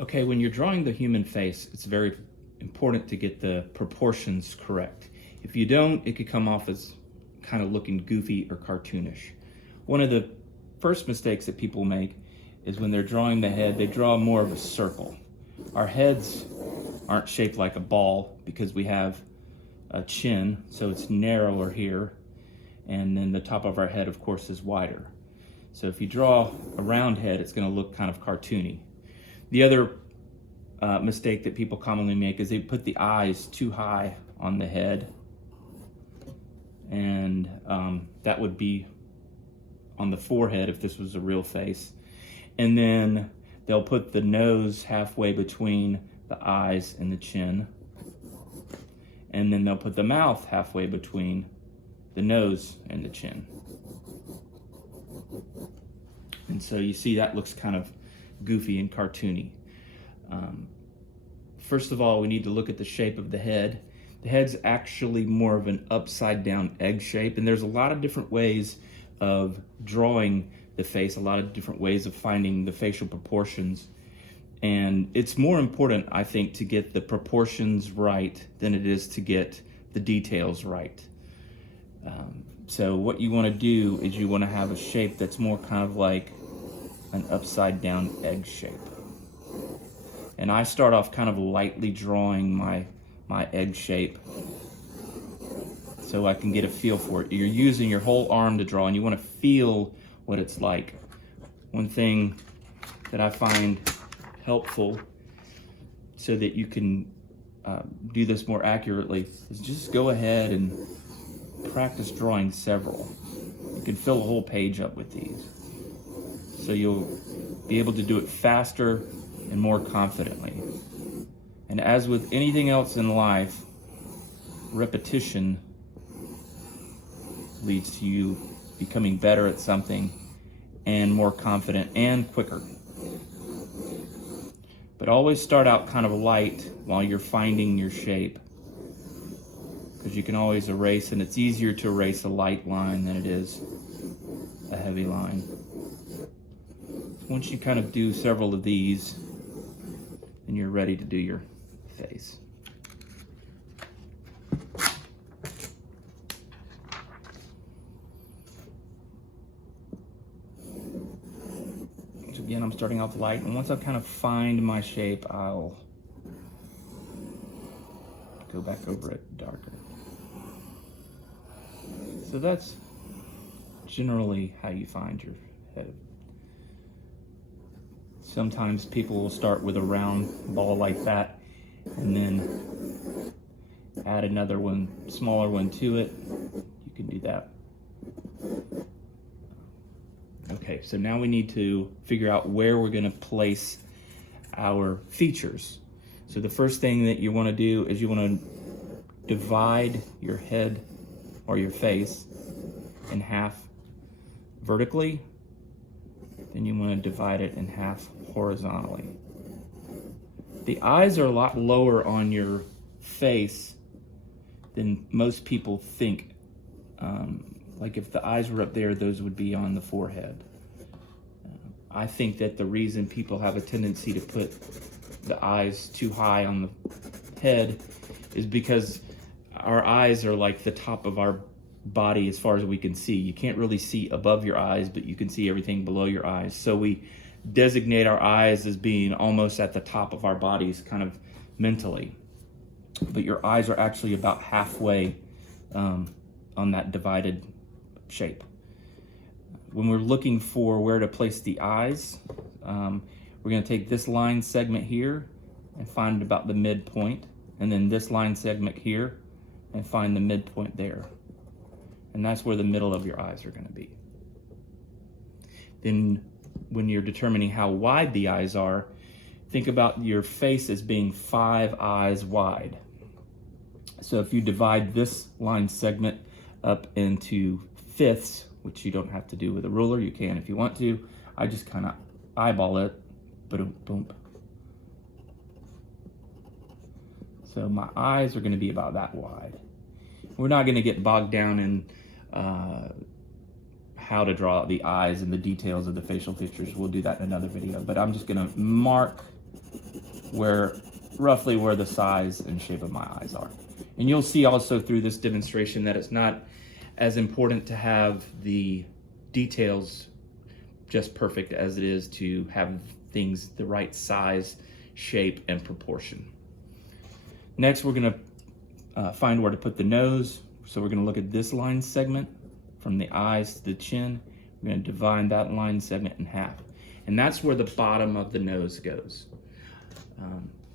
Okay, when you're drawing the human face, it's very important to get the proportions correct. If you don't, it could come off as kind of looking goofy or cartoonish. One of the first mistakes that people make is when they're drawing the head, they draw more of a circle. Our heads aren't shaped like a ball because we have a chin, so it's narrower here, and then the top of our head, of course, is wider. So if you draw a round head, it's going to look kind of cartoony. The other mistake that people commonly make is they put the eyes too high on the head, and that would be on the forehead if this was a real face. And then they'll put the nose halfway between the eyes and the chin, and then they'll put the mouth halfway between the nose and the chin. And so you see that looks kind of goofy and cartoony. First of all, we need to look at the shape of the head. The head's actually more of an upside down egg shape, and there's a lot of different ways of drawing the face, a lot of different ways of finding the facial proportions. And it's more important, I think, to get the proportions right than it is to get the details right. So what you want to do is you want to have a shape that's more kind of like an upside down egg shape. And I start off kind of lightly drawing my egg shape so I can get a feel for it. You're using your whole arm to draw, and you want to feel what it's like. One thing that I find helpful so that you can do this more accurately is just go ahead and practice drawing several. You can fill a whole page up with these. So you'll be able to do it faster and more confidently. And as with anything else in life, repetition leads to you becoming better at something and more confident and quicker. But always start out kind of light while you're finding your shape, because you can always erase, and it's easier to erase a light line than it is a heavy line. Once you kind of do several of these, then you're ready to do your face. So again, I'm starting off light, and once I kind of find my shape, I'll go back over it darker. So that's generally how you find your head. Sometimes people will start with a round ball like that and then add another one, smaller one to it. You can do that. Okay, so now we need to figure out where we're going to place our features. So the first thing that you want to do is you want to divide your head or your face in half vertically. Then you want to divide it in half horizontally. The eyes are a lot lower on your face than most people think. Like if the eyes were up there, those would be on the forehead. I think that the reason people have a tendency to put the eyes too high on the head is because our eyes are like the top of our body as far as we can see. You can't really see above your eyes, but you can see everything below your eyes. So we designate our eyes as being almost at the top of our bodies, kind of mentally. But your eyes are actually about halfway on that divided shape. When we're looking for where to place the eyes, we're going to take this line segment here and find about the midpoint, and then this line segment here and find the midpoint there. And that's where the middle of your eyes are going to be. Then when you're determining how wide the eyes are, think about your face as being 5 eyes wide. So if you divide this line segment up into fifths, which you don't have to do with a ruler, you can if you want to. I just kind of eyeball it, boom, boom. So my eyes are going to be about that wide. We're not going to get bogged down in how to draw the eyes and the details of the facial features. We'll do that in another video, but I'm just going to mark roughly where the size and shape of my eyes are. And you'll see also through this demonstration that it's not as important to have the details just perfect as it is to have things the right size, shape, and proportion. Next, we're going to find where to put the nose. So we're going to look at this line segment from the eyes to the chin. We're going to divide that line segment in half. And that's where the bottom of the nose goes.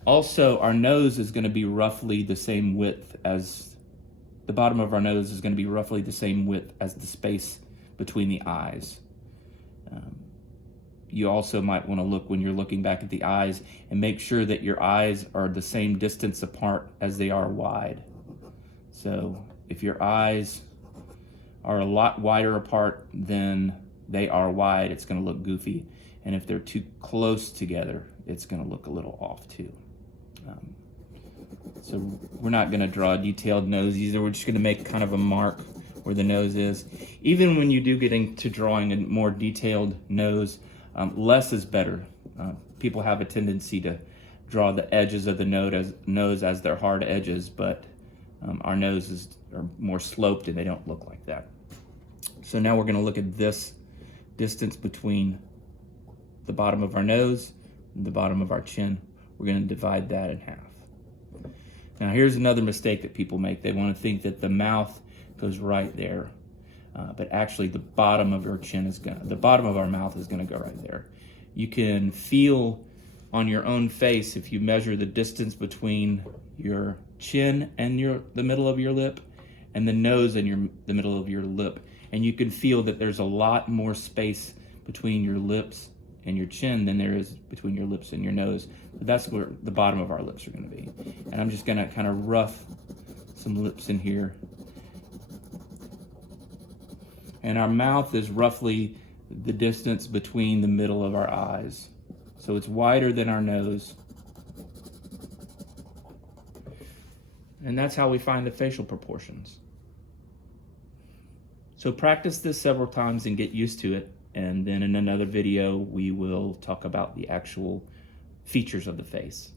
Also, our nose is going to be roughly the same width as the bottom of our nose is going to be roughly the same width as the space between the eyes. You also might want to look when you're looking back at the eyes and make sure that your eyes are the same distance apart as they are wide. So if your eyes are a lot wider apart than they are wide, it's going to look goofy. And if they're too close together, it's going to look a little off too. So we're not going to draw a detailed nose either. We're just going to make kind of a mark where the nose is. Even when you do get into drawing a more detailed nose, less is better. People have a tendency to draw the edges of the nose as their hard edges, but our noses are more sloped and they don't look like that. So now we're going to look at this distance between the bottom of our nose and the bottom of our chin. We're going to divide that in half. Now here's another mistake that people make. They want to think that the mouth goes right there, but actually the bottom of the bottom of our mouth is going to go right there. You can feel on your own face if you measure the distance between your chin and the middle of your lip and the nose and the middle of your lip, and you can feel that there's a lot more space between your lips and your chin than there is between your lips and your nose. But that's where the bottom of our lips are going to be. And I'm just going to kind of rough some lips in here. And our mouth is roughly the distance between the middle of our eyes. So it's wider than our nose. And that's how we find the facial proportions. So practice this several times and get used to it. And then in another video, we will talk about the actual features of the face.